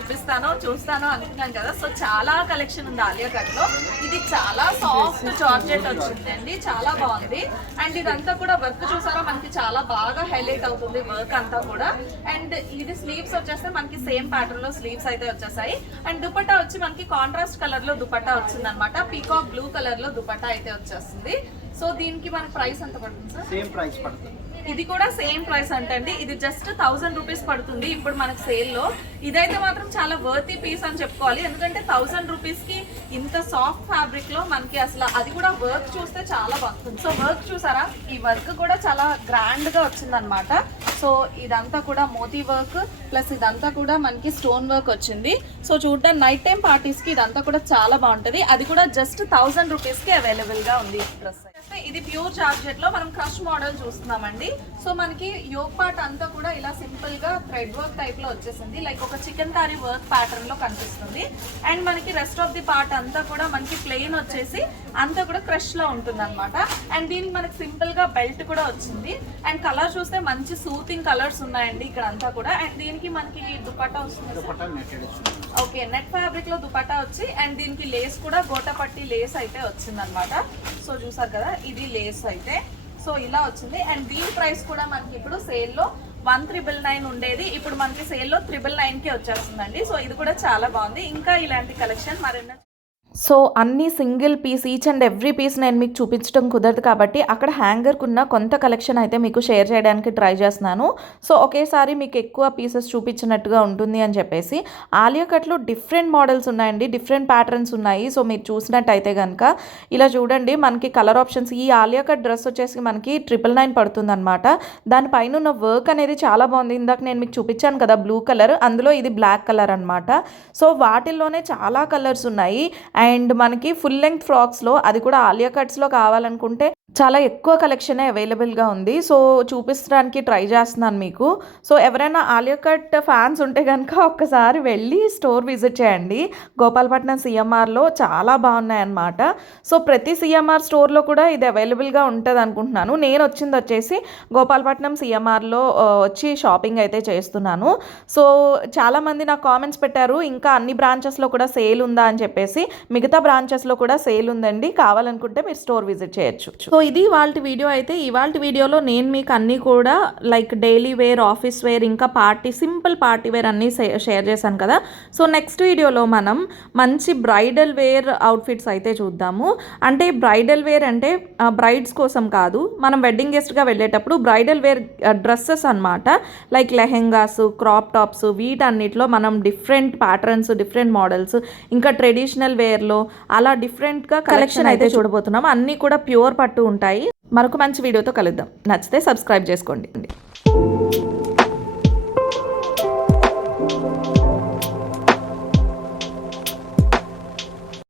చూస్తానో అనుకున్నాను కదా. సో చాలా కలెక్షన్ ఉంది ఆలియా కట్ లో. ఇది చాలా సాఫ్ట్ జార్జెట్ వచ్చిందండి, చాలా బాగుంది. అండ్ ఇదంతా కూడా వర్క్ చూసారా మనకి చాలా బాగా హైలైట్ అవుతుంది వర్క్ అంతా కూడా. అండ్ ఇది స్లీవ్స్ వచ్చేస్తే మనకి సేమ్ ప్యాటర్న్ లో స్లీవ్స్ అయితే వచ్చేసాయి. అండ్ దుపట్టా వచ్చి మనకి కాంట్రాస్ట్ కలర్ లో దుపట్టా వచ్చింది అనమాట. పీకాక్ బ్లూ కలర్ లో దుపట్టా అయితే వచ్చేస్తుంది. సో దీనికి మనకి ప్రైస్ ఎంత పడుతుంది సార్? సేమ్ ప్రైస్ పడుతుంది. ఇది కూడా సేమ్ ప్రైస్ అంటండి. ఇది జస్ట్ 1000 రూపీస్ పడుతుంది ఇప్పుడు మనకి సేల్ లో. ఇదైతే మాత్రం చాలా వర్తీ పీస్ అని చెప్పుకోవాలి, ఎందుకంటే 1000 రూపీస్ కి ఇంత సాఫ్ట్ ఫ్యాబ్రిక్ లో మనకి అసలు అది కూడా వర్క్ చూస్తే చాలా బాగుంటుంది. సో వర్క్ చూసారా, ఈ వర్క్ కూడా చాలా గ్రాండ్ గా వచ్చింది అనమాట. సో ఇదంతా కూడా మోతీ వర్క్ ప్లస్ ఇదంతా కూడా మనకి స్టోన్ వర్క్ వచ్చింది. సో చూడడానికి నైట్ టైం పార్టీస్ కి ఇదంతా కూడా చాలా బాగుంటది. అది కూడా జస్ట్ 1000 రూపీస్ కి అవైలబుల్ గా ఉంది ఈ డ్రెస్. ఇది ప్యూర్ జార్జెట్ లో మనం క్రష్ మోడల్ చూస్తున్నామండి. సో మనకి యోక్ పార్ట్ అంతా కూడా ఇలా సింపుల్ గా థ్రెడ్ వర్క్ టైప్ లో వచ్చేసింది, లైక్ ఒక చికెన్ కర్రీ వర్క్ ప్యాటర్న్ లో కనిపిస్తుంది. అండ్ మనకి రెస్ట్ ఆఫ్ ది పార్ట్ అంతా కూడా మనకి ప్లెయిన్ వచ్చేసి అంతా కూడా క్రష్ లో ఉంటుంది అనమాట. అండ్ దీనికి మనకి సింపుల్ గా బెల్ట్ కూడా వచ్చింది. అండ్ కలర్ చూస్తే మంచి సూతింగ్ కలర్స్ ఉన్నాయండి ఇక్కడ అంతా కూడా. అండ్ దీనికి మనకి దుపట్టా వస్తుంది. ఓకే, నెట్ ఫ్యాబ్రిక్ లో దుపట్టా వచ్చి అండ్ దీనికి లేస్ కూడా గోటపట్టి లేస్ అయితే వచ్చింది అనమాట. సో చూసారు కదా, ఇది లేస్ అయితే. సో ఇలా వచ్చింది. అండ్ దీని ప్రైస్ కూడా మనకి ఇప్పుడు సేల్లో 1999 ఉండేది, ఇప్పుడు మనకి సేల్లో 999కి వచ్చేస్తుందండి. సో ఇది కూడా చాలా బాగుంది. ఇంకా ఇలాంటి కలెక్షన్ మరెన్నో. సో అన్ని single piece each and every piece నేను మీకు చూపించడం కుదరదు కాబట్టి అక్కడ హ్యాంగర్కున్న కొంత కలెక్షన్ అయితే మీకు షేర్ చేయడానికి ట్రై చేస్తున్నాను. సో ఒకేసారి మీకు ఎక్కువ పీసెస్ చూపించినట్టుగా ఉంటుంది అని చెప్పేసి ఆలియా కట్లో డిఫరెంట్ మోడల్స్ ఉన్నాయండి, డిఫరెంట్ ప్యాటర్న్స్ ఉన్నాయి. సో మీరు చూసినట్టయితే కనుక ఇలా చూడండి, మనకి కలర్ ఆప్షన్స్. ఈ ఆలియా కట్ డ్రెస్ వచ్చేసి మనకి 999 పడుతుంది అనమాట. దానిపైన ఉన్న వర్క్ అనేది చాలా బాగుంది. ఇందాక నేను మీకు చూపించాను కదా బ్లూ కలర్, అందులో ఇది బ్లాక్ కలర్ అనమాట. సో వాటిల్లోనే చాలా కలర్స్ ఉన్నాయి. అండ్ మనకి ఫుల్ లెంగ్త్ ఫ్రాక్స్లో, అది కూడా ఆలియా కట్స్లో కావాలనుకుంటే చాలా ఎక్కువ కలెక్షనే అవైలబుల్గా ఉంది. సో చూపించడానికి ట్రై చేస్తున్నాను మీకు. సో ఎవరైనా ఆలియా కట్ ఫ్యాన్స్ ఉంటే కనుక ఒక్కసారి వెళ్ళి స్టోర్ విజిట్ చేయండి. గోపాలపట్నం సిఎంఆర్లో చాలా బాగున్నాయన్నమాట. సో ప్రతి సిఎంఆర్ స్టోర్లో కూడా ఇది అవైలబుల్గా ఉంటుంది అనుకుంటున్నాను. నేను వచ్చింది వచ్చేసి గోపాలపట్నం సిఎంఆర్లో వచ్చి షాపింగ్ అయితే చేస్తున్నాను. సో చాలామంది నాకు కామెంట్స్ పెట్టారు, ఇంకా అన్ని బ్రాంచెస్లో కూడా సేల్ ఉందా అని చెప్పేసి. మిగతా బ్రాంచెస్లో కూడా సేల్ ఉందండి, కావాలనుకుంటే మీరు స్టోర్ విజిట్ చేయొచ్చు. సో ఇది ఇవాల్టి వీడియో అయితే. ఇవాల్టి వీడియోలో నేను మీకు అన్నీ కూడా like daily wear, office wear, ఇంకా సింపుల్ పార్టీ వేర్ అన్నీ షేర్ చేశాను కదా. సో నెక్స్ట్ వీడియోలో మనం మంచి బ్రైడల్ వేర్ అవుట్ఫిట్స్ అయితే చూద్దాము. అంటే బ్రైడల్ వేర్ అంటే బ్రైడ్స్ కోసం కాదు, మనం వెడ్డింగ్ గెస్ట్గా వెళ్ళేటప్పుడు బ్రైడల్ వేర్ డ్రెస్సెస్ అనమాట. లైక్ లెహెంగాస్, క్రాప్ టాప్స్, వీటన్నిటిలో మనం డిఫరెంట్ ప్యాటర్న్స్, డిఫరెంట్ మోడల్స్, ఇంకా ట్రెడిషనల్ వేర్లో అలా డిఫరెంట్గా కలెక్షన్ అయితే చూడబోతున్నాం. అన్నీ కూడా ప్యూర్ పట్టు ఉంటాయి. మరొక మంచి వీడియోతో కలుద్దాం. నచ్చితే సబ్స్క్రైబ్ చేసుకోండి.